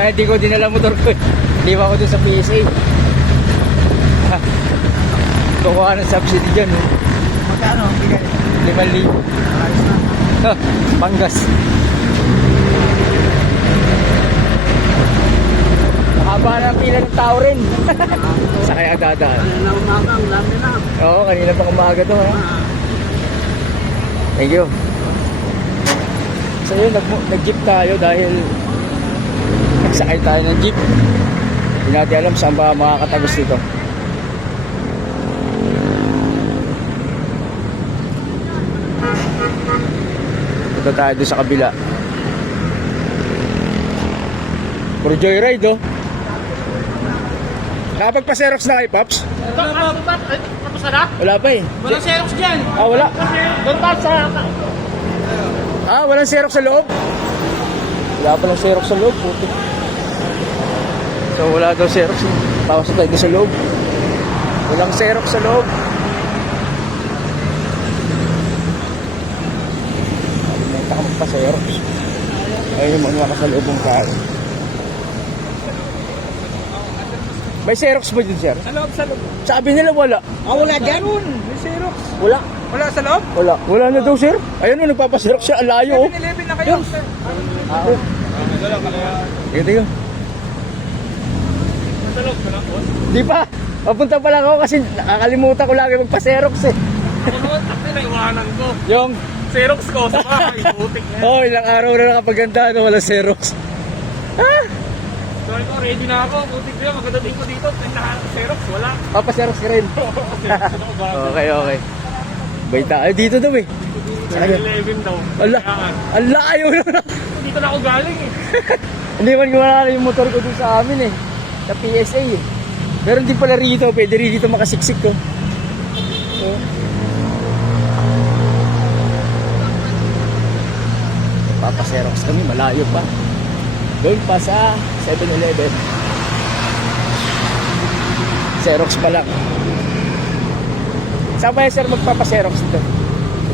Kaya hindi ko dinala motor ko. Hindi ba ako dun sa PSA? Kukuha ng subsidy dyan. Magkano ang bigay? 5,000. Ayos na. Panggas. Mahaba na ang pila ng tao rin. Sa kaya dadaan. Kanina umaga, ulan din na. Oo, kanina pang umaga to. Ha? Thank you. So yun, nag-jeep tayo dahil nagsakay tayo ng jeep. Hindi natin alam saan ba makakatagos dito. Punta tayo doon sa kabila. Puro joyride, oh. Nakapagpa-Xerox na kay Pops? Tapos na? Wala pa eh. Walang Xerox dyan. Ah, wala. Doon pa sa... Ah, walang Xerox sa loob? Wala pa lang Xerox sa loob, puto. So wala daw Xerox. Tapos tayo doon sa loob. Walang Xerox sa loob. Nagta ka magpa-Xerox. Ayun yung mga kasalubong tao. May Xerox ba dyan, sir? Sa loob, sa loob. Sabi nila wala. Ah, wala dyan. May Xerox. Wala. Wala sa loob? Wala. Wala na daw, sir. Ayun, nagpapa-Xerox siya. Ang layo, oh. 7-Eleven na kayo. Oo. Tingnan. Sa loob, sa loob. Di pa. Papunta pa lang ako kasi nakakalimutan ko lagi magpa-Xerox eh. Ako naman, takti na iwanan ko. Yung, Xerox ko, sa bahay. Butik na. oh, ilang araw na nakapaganda na wala Xerox. Ah, Sorry ko, ready na ako. Butik na. Magdadating ko dito. Naka-Xerox, wala. papa-Xerox ka rin. Okay, okay. Baita. Ay, dito daw eh. 7-Eleven daw. Ala, ang layo na. Dito na ako galing eh. Hindi man gumana yung motor ko dun sa amin eh. Sa PSA eh. Meron din pala rito. Pwede rin dito makasiksik ko. So, papa-Xerox kami. Malayo pa. Doon pa sa 7-Eleven. Xerox pa lang. Saan ba sir magpapa-Xerox dito?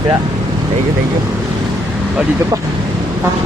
Dito. Thank you, thank you. O, dito pa. Ah.